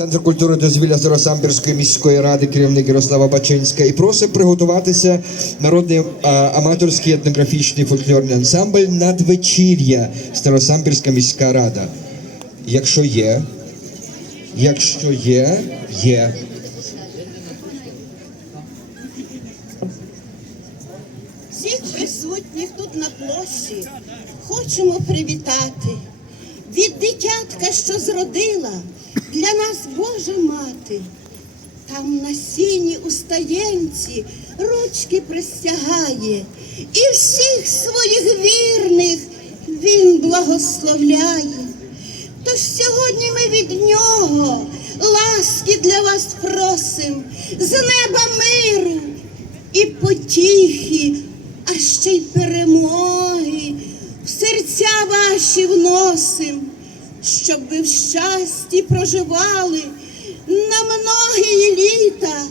Центр культури дозвілля Старосамбірської міської ради керівник Ярослава Бачинська і просить приготуватися народний а, аматорський етнографічний фольклорний ансамбль надвечір'я Старосамбірська міська рада. Якщо є, якщо є, є. Всіх присутніх тут на площі хочемо привітати від дитятка, що зродила для нас Божа мати. Там на сіні у стаєнці ручки простягає, і всіх своїх вірних він благословляє. Тож сьогодні ми від нього ласки для вас просим, з неба миру і потіхи, а ще й перемоги в серця ваші вносим, щоб ви в щасті проживали на многії літа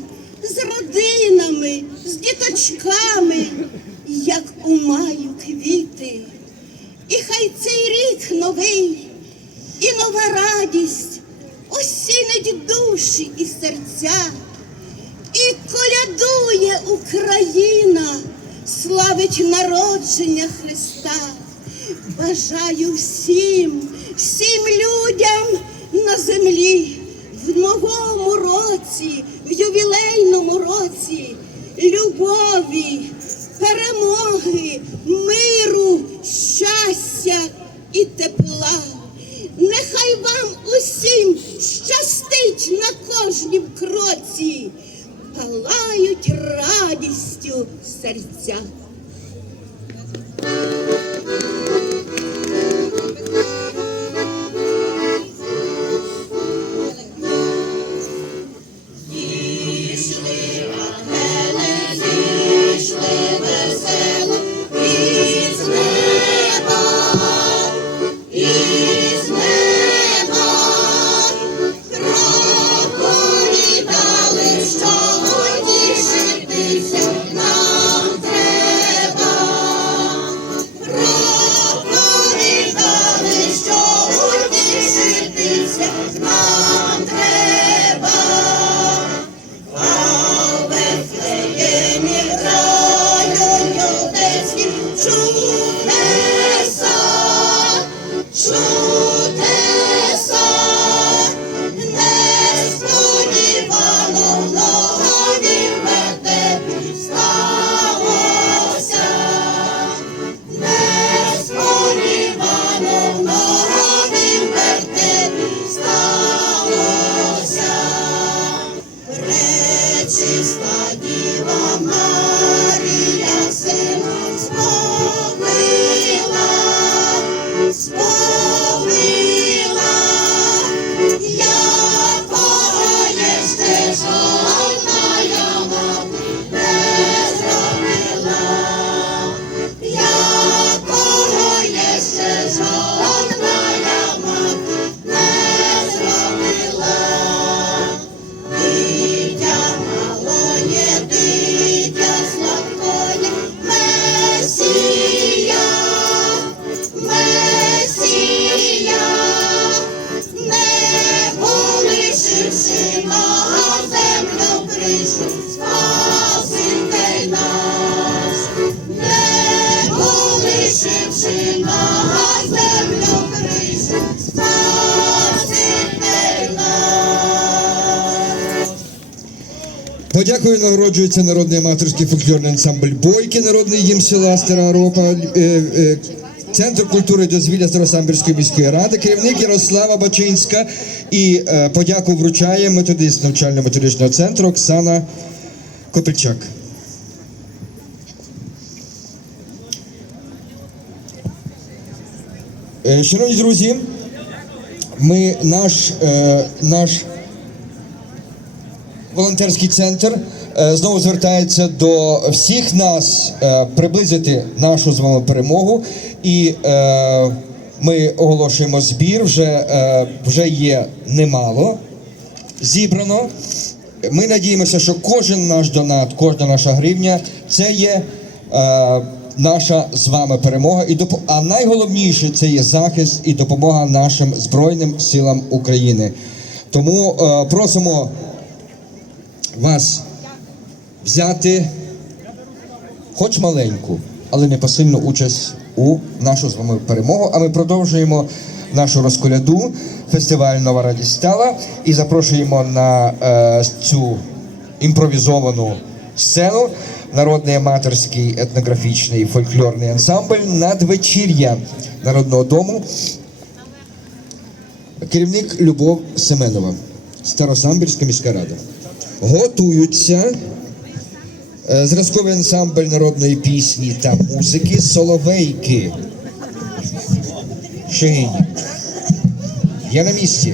з родинами, з діточками, як у маю квіти. І хай цей рік новий і нова радість осінить душі і серця. І колядує Україна, славить народження Христа. Бажаю всім, всім році любові, перемоги, миру, щастя і тепла. Нехай вам усім щастить на кожнім кроці, палають радістю серця. Подякую, нагороджується народний аматорський фольклорний ансамбль Бойки, народний їм села Стара Ропа, е, е, Центр культури дозвілля Старосамбірської міської ради, керівник Ярослава Бачинська і е, подяку вручає методист навчально-методичного центру Оксана Копельчак. Е, Шановні друзі, ми наш, наш волонтерський центр е, знову звертається до всіх нас е, приблизити нашу з вами перемогу. І е, ми оголошуємо збір. Вже, вже є немало зібрано. Ми надіємося, що кожен наш донат, кожна наша гривня це є наша з вами перемога. І доп... А найголовніше це є захист і допомога нашим Збройним силам України. Тому просимо вас взяти хоч маленьку, але не посильну участь у нашу з вами перемогу. А ми продовжуємо нашу розколяду фестиваль Нова радість стала і запрошуємо на е, цю імпровізовану сцену народний аматорський етнографічний фольклорний ансамбль надвечір'я народного дому. Керівник Любов Семенова, Старосамбірська міська рада. Готуються е, зразковий ансамбль народної пісні та музики Соловейки. Шегині. Я на місці.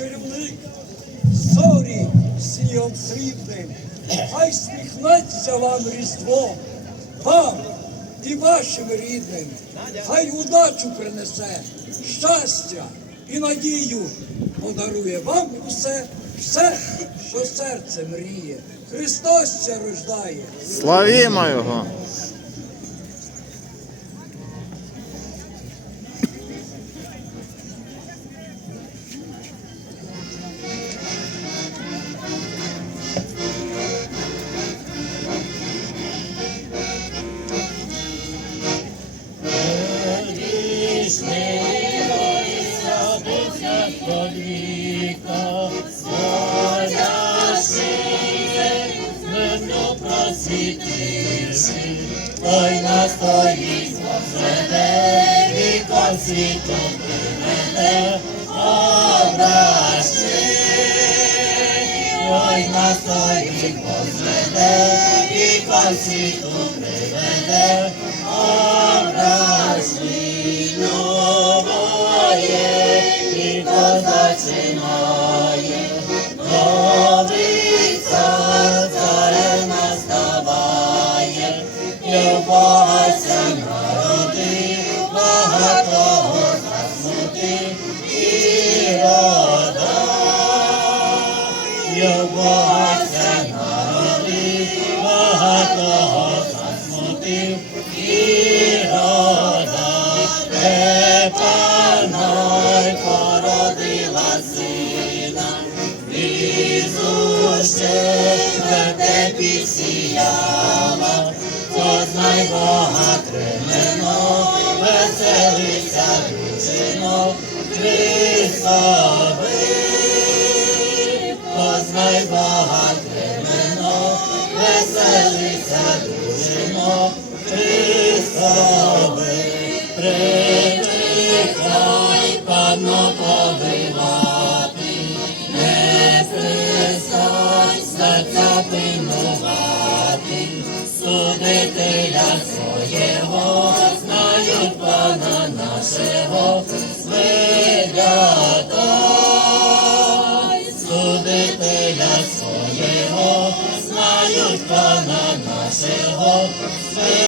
чарівник, зорі снігом срібним, хай сміхнеться вам різдво, вам і вашим рідним, хай удачу принесе, щастя і надію подарує вам усе, все, що серце мріє. Христос ся рождає. Славімо його! Ой, настоїть мене, віком світом мене обращи. той настоїть, возведе, віком ко світу приведе, образ